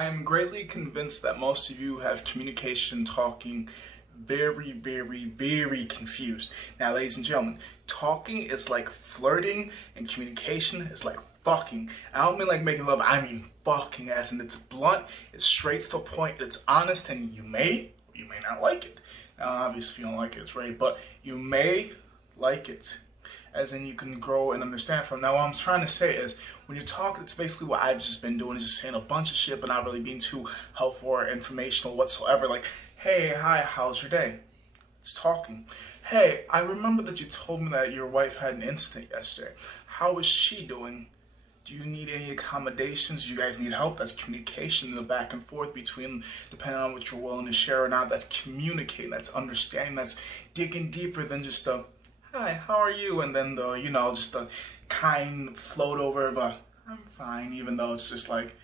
I am greatly convinced that most of you have communication talking very, very, very confused. Now, ladies and gentlemen, talking is like flirting and communication is like fucking. I don't mean like making love, I mean fucking, as in it's blunt, it's straight to the point, it's honest, and you may not like it. Now, obviously, if you don't like it, it's right, but you may like it. As in you can grow and understand from. Now what I'm trying to say is, when you're talking, it's basically what I've just been doing, is just saying a bunch of shit but not really being too helpful or informational whatsoever. Like, hey, hi, how's your day? It's talking. Hey, I remember that you told me that your wife had an incident yesterday. How is she doing? Do you need any accommodations? Do you guys need help? That's communication, the back and forth between, depending on what you're willing to share or not. That's communicating, that's understanding, that's digging deeper than just a hi, how are you? And then the, just the kind float over of a, I'm fine, even though it's just like,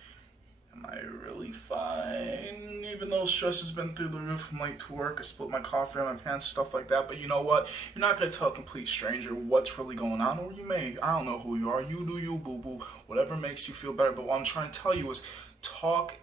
am I really fine? Even though stress has been through the roof from late to work, I split my coffee on my pants, stuff like that. But you know what? You're not going to tell a complete stranger what's really going on, or you may. I don't know who you are. You do you, boo-boo. Whatever makes you feel better. But what I'm trying to tell you is talking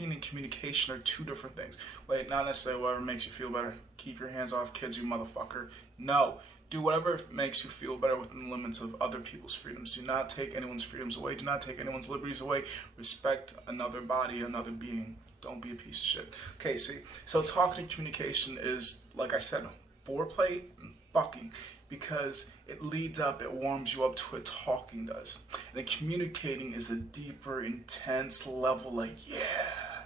and communication are two different things. Wait, not necessarily whatever makes you feel better. Keep your hands off kids, you motherfucker. No. Do whatever makes you feel better within the limits of other people's freedoms. Do not take anyone's freedoms away. Do not take anyone's liberties away. Respect another body, another being. Don't be a piece of shit. Okay, see, so talking and communication is, like I said, foreplay and fucking, because it leads up, it warms you up to what talking does. And then communicating is a deeper, intense level, like, yeah,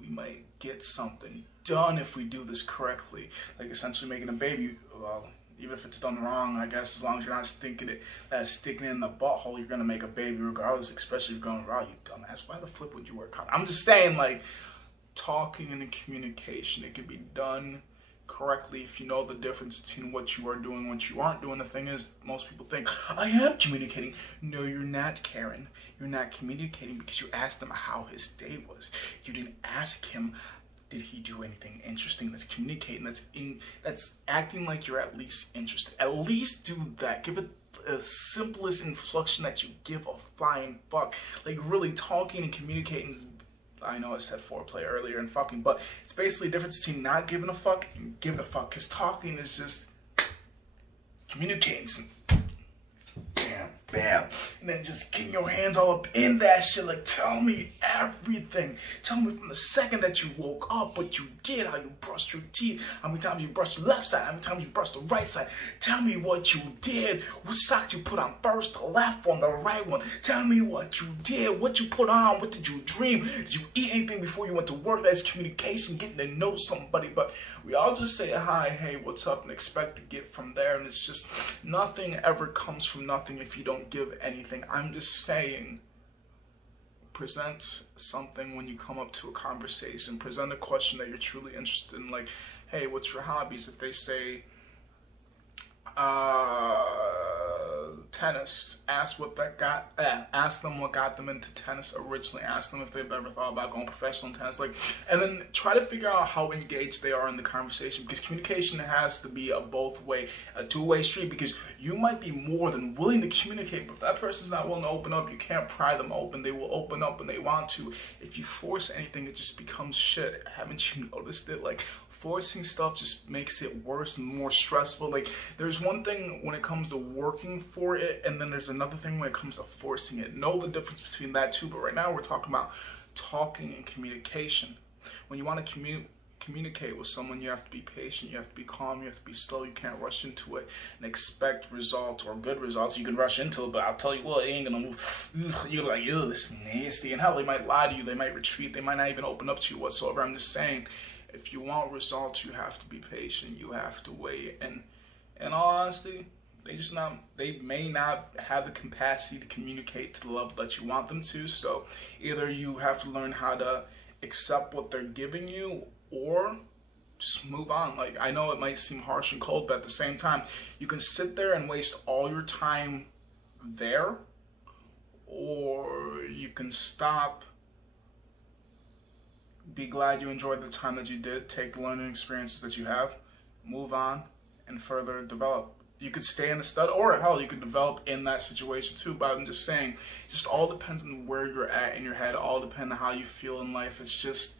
we might get something done if we do this correctly. Like essentially making a baby, well, even if it's done wrong, I guess, as long as you're not sticking it in the butthole, you're gonna make a baby regardless, especially if you're going raw, you dumbass. Why the flip would you work hard? I'm just saying, like, talking and communication, it can be done correctly if you know the difference between what you are doing and what you aren't doing. The thing is, most people think, I am communicating. No, you're not, Karen. You're not communicating because you asked him how his day was. You didn't ask him, did he do anything interesting? That's communicating. That's acting like you're at least interested. At least do that. Give it the simplest inflection that you give a flying fuck. Like, really, talking and communicating is, I know I said foreplay earlier and fucking, but it's basically the difference between not giving a fuck and giving a fuck. Because talking is just communicating some bam, and then just getting your hands all up in that shit. Like, tell me everything. Tell me from the second that you woke up, what you did, how you brushed your teeth, how many times you brushed the left side, how many times you brushed the right side. Tell me what you did, which socks you put on first, the left one, the right one. Tell me what you did, what you put on, what did you dream, did you eat anything before you went to work? That's communication, getting to know somebody. But we all just say hi, hey, what's up, and expect to get from there. And it's just, nothing ever comes from nothing if you don't give anything. I'm just saying, present something when you come up to a conversation. Present a question that you're truly interested in, like, hey, what's your hobbies? If they say tennis, ask them what got them into tennis originally. Ask them if they've ever thought about going professional in tennis, like, and then try to figure out how engaged they are in the conversation, because communication has to be a a two-way street, because you might be more than willing to communicate, but if that person's not willing to open up, you can't pry them open. They will open up when they want to. If you force anything, it just becomes shit. Haven't you noticed it? Like, forcing stuff just makes it worse and more stressful. Like, there's one thing when it comes to working for it, and then there's another thing when it comes to forcing it. Know the difference between that too, but right now we're talking about talking and communication. When you want to communicate with someone, you have to be patient, you have to be calm, you have to be slow. You can't rush into it and expect results or good results. You can rush into it, but I'll tell you what, it ain't gonna move. You're like, ew, this is nasty. And hell, they might lie to you, they might retreat, they might not even open up to you whatsoever. I'm just saying, if you want results, you have to be patient, you have to wait. And in all honesty, they may not have the capacity to communicate to the level that you want them to. So either you have to learn how to accept what they're giving you, or just move on. Like, I know it might seem harsh and cold, but at the same time, you can sit there and waste all your time there, or you can stop, be glad you enjoyed the time that you did, take the learning experiences that you have, move on, and further develop. you could stay in the stud, or hell, you could develop in that situation too. But I'm just saying, it just all depends on where you're at in your head. All depends on how you feel in life. It's just,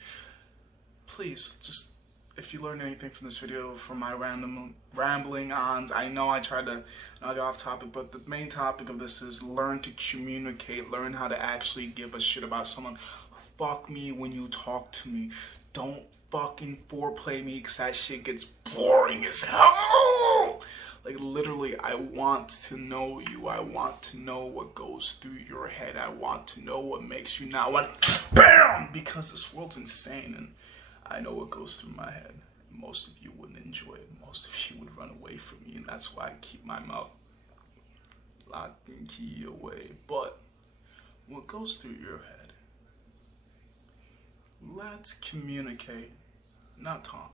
please, just, if you learned anything from this video, from my random rambling ons, I know I tried to not get off topic, but the main topic of this is learn to communicate, learn how to actually give a shit about someone. Fuck me when you talk to me. Don't fucking foreplay me, because that shit gets boring as hell. Like, literally, I want to know you. I want to know what goes through your head. I want to know what makes you not want, BAM! Because this world's insane, and I know what goes through my head. Most of you wouldn't enjoy it. Most of you would run away from me, and that's why I keep my mouth locked and key away. But what goes through your head? Let's communicate, not talk.